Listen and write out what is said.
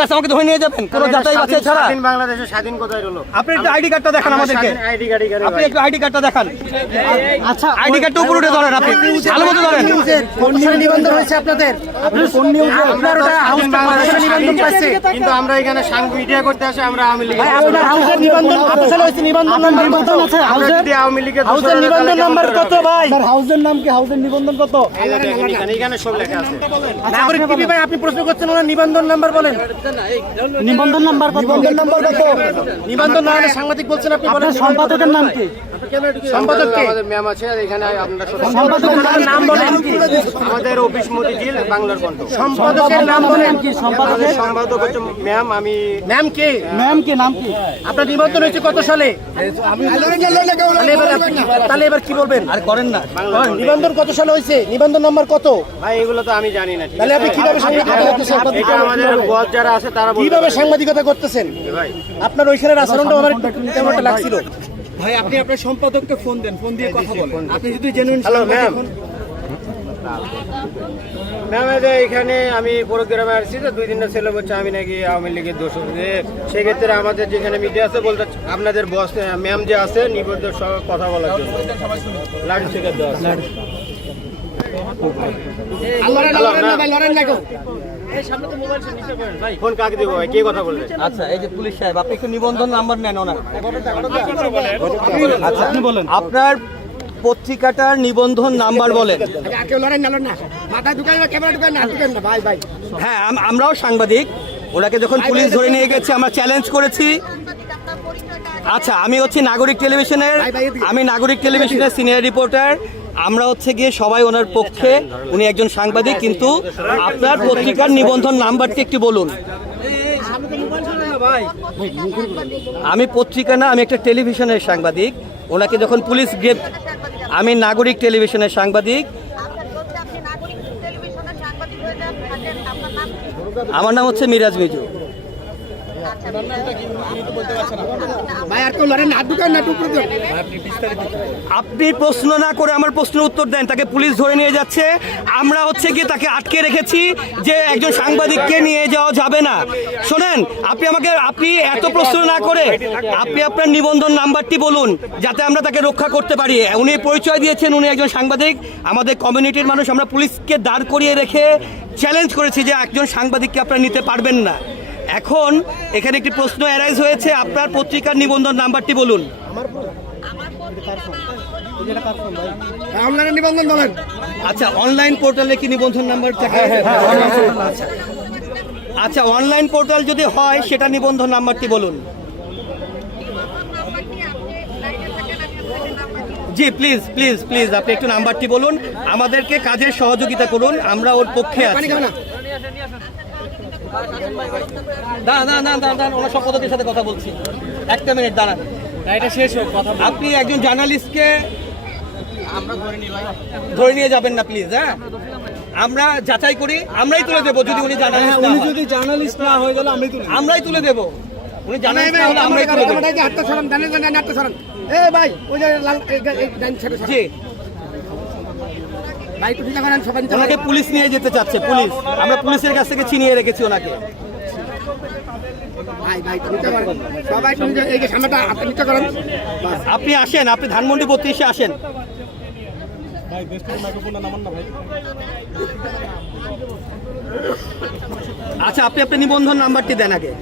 Plus আমাকে ধরে নিয়ে যাবেন কোনো যাচাই বাছাই ছাড়া। স্বাধীন বাংলাদেশে স্বাধীন কোথায় হলো? আপনি একটু আইডি কার্ডটা দেখান আমাদেরকে। আপনি একটু আইডি কার্ডটা দেখান। আচ্ছা, আইডি কার্ডটা উপরে উঠে ধরেন, আপনি ভালো মতো ধরেন। কোন সালে নিবন্ধন হয়েছে আপনাদের? আপনি কোন নিউজে? আপনার ওটা হাউস নিবন্ধন পাচ্ছে, কিন্তু আমরা এখানে মিডিয়া করতে আসে, আমরা আওয়ামী লীগ। আপনার হাউসের নিবন্ধন কত সালে হয়েছে? নিবন্ধন নাম্বার কত আছে হাউসের? আওয়ামী লীগের হাউসের নিবন্ধন নাম্বার কত ভাই? আপনার হাউসের নাম কি? হাউসের নিবন্ধন কত? এখানে সব লেখা আছে। নাগরিক টিভি ভাই, আপনি প্রশ্ন করছেন ওনার নিবন্ধন নাম্বার বলেন। নিবন্ধন নাম্বার কত? নিবন্ধন নাম্বার কত? নিবন্ধন না হলে সাংবাদিক বলছেন আপনি বলেন। সম্পাদকের নাম কি? সম্পাদক কে? আমাদের ম্যাম আছে এখানে, আপনারা সম্পাদকের নাম বলেন কি? আমাদের অফিস মতিঝিল, বাংলার কণ্ঠ। সম্পাদকের নাম বলেন কি? সম্পাদকের সম্পাদক হচ্ছে ম্যাম। আমি ম্যাম কে? ম্যাম কে নাম কি? আপনার নিবন্ধন হয়েছে কত সালে? তাহলে এবার কি বলবেন? আর করেন না। নিবন্ধন কত সালে হয়েছে? নিবন্ধন নাম্বার কত? ভাই এগুলো তো আমি জানি না। তাহলে আপনি কিভাবে সাংবাদিকতা করতেছেন? এটা আমাদের বস যারা আছে তারা বলতে কিভাবে পারে। সাংবাদিকতা করতেছেন? ভাই আপনার ওইখানের আচরণটা আমার একটু কেমন একটা লাগছিল। ভাই আপনি আপনার সম্পাদককে ফোন দেন, ফোন দিয়ে কথা বলেন। আপনি যদি জেনুইন হ্যালো ম্যাম। ম্যাম এখানে আমি প্রোগ্রামে আসছি যে 2 দিনের ছেলে বলছে আমি নাকি আওয়ামী লীগের দোষ। সেক্ষেত্রে আমাদের যেখানে মিডিয়া আছে বলতে আপনাদের বস ম্যাম যে আছে নিবদ্ধ সব কথা বলার জন্য লাঠি থেকে দেওয়া আছে। ফোন কাকে দিব ভাই? কে কথা বলবে? আচ্ছা, এই যে পুলিশ সাহেব, আপনি একটু নিবন্ধন নাম্বার নেন ওনার। আচ্ছা, আপনি বলেন আপনার পত্রিকাটার নিবন্ধন নাম্বার বলেন। হ্যাঁ, আমরাও সাংবাদিক। ওনাকে যখন পুলিশ ধরে নিয়ে গেছে আমরা চ্যালেঞ্জ করেছি। আচ্ছা, আমি হচ্ছে নাগরিক টেলিভিশনের সিনিয়র রিপোর্টার। আমরা হচ্ছে গিয়ে সবাই ওনার পক্ষে, উনি একজন সাংবাদিক। কিন্তু আপনার পত্রিকার নিবন্ধন নাম্বারটি একটু বলুন। আমি পত্রিকা না, আমি একটা টেলিভিশনের সাংবাদিক। ওনাকে যখন পুলিশ আমি নাগরিক টেলিভিশনের সাংবাদিক। আমার নাম হচ্ছে মিরাজ মিজু। আপনি প্রশ্ন না করে আমার প্রশ্নের উত্তর দেন। তাকে পুলিশ ধরে নিয়ে যাচ্ছে, আমরা হচ্ছে গিয়ে তাকে আটকে রেখেছি যে একজন সাংবাদিককে নিয়ে যাওয়া যাবে না। শোনেন, আপনি এত প্রশ্ন না করে আপনি আপনার নিবন্ধন নাম্বারটি বলুন, যাতে আমরা তাকে রক্ষা করতে পারি। উনি পরিচয় দিয়েছেন উনি একজন সাংবাদিক, আমাদের কমিউনিটির মানুষ। আমরা পুলিশকে দাঁড় করিয়ে রেখে চ্যালেঞ্জ করেছি যে একজন সাংবাদিককে আপনারা নিতে পারবেন না। এখন এখানে একটি প্রশ্ন অ্যারাইজ হয়েছে, আপনার পত্রিকার নিবন্ধন নাম্বারটি বলুন। নিবন্ধন বলেন। আচ্ছা, অনলাইন পোর্টালে কি নিবন্ধন নাম্বার থাকে? আচ্ছা, অনলাইন পোর্টাল যদি হয় সেটা নিবন্ধন নাম্বারটি বলুন। জি প্লিজ প্লিজ প্লিজ আপনি একটু নাম্বারটি বলুন, আমাদেরকে কাজের সহযোগিতা করুন, আমরা ওর পক্ষে আছি। দাঁড়ান, ওনার সম্পাদকের সাথে কথা বলছি। একটা মিনিট দাঁড়ান, এটা শেষ হোক কথা। আপনি একজন জার্নালিস্টকে ধরে নিয়ে যাবেন না প্লিজ। হ্যাঁ, আমরা যাচাই করি, আমরাই তুলে দেবো। যদি উনি জার্নালিস্ট না হয়ে গেলে আমরাই তুলে দেবো। উনি জার্নালিস্ট না হলে আমরাই তুলে দেবো। জি, ওনাকে পুলিশ নিয়ে যেতে চাচ্ছে। পুলিশ, আমরা পুলিশের কাছ থেকে ছিনিয়ে রেখেছি ওনাকে। আপনি আসেন, আপনি ধানমন্ডি 32-এ আসেন। আচ্ছা, আপনি আপনার নিবন্ধন নাম্বারটি দেন আগে।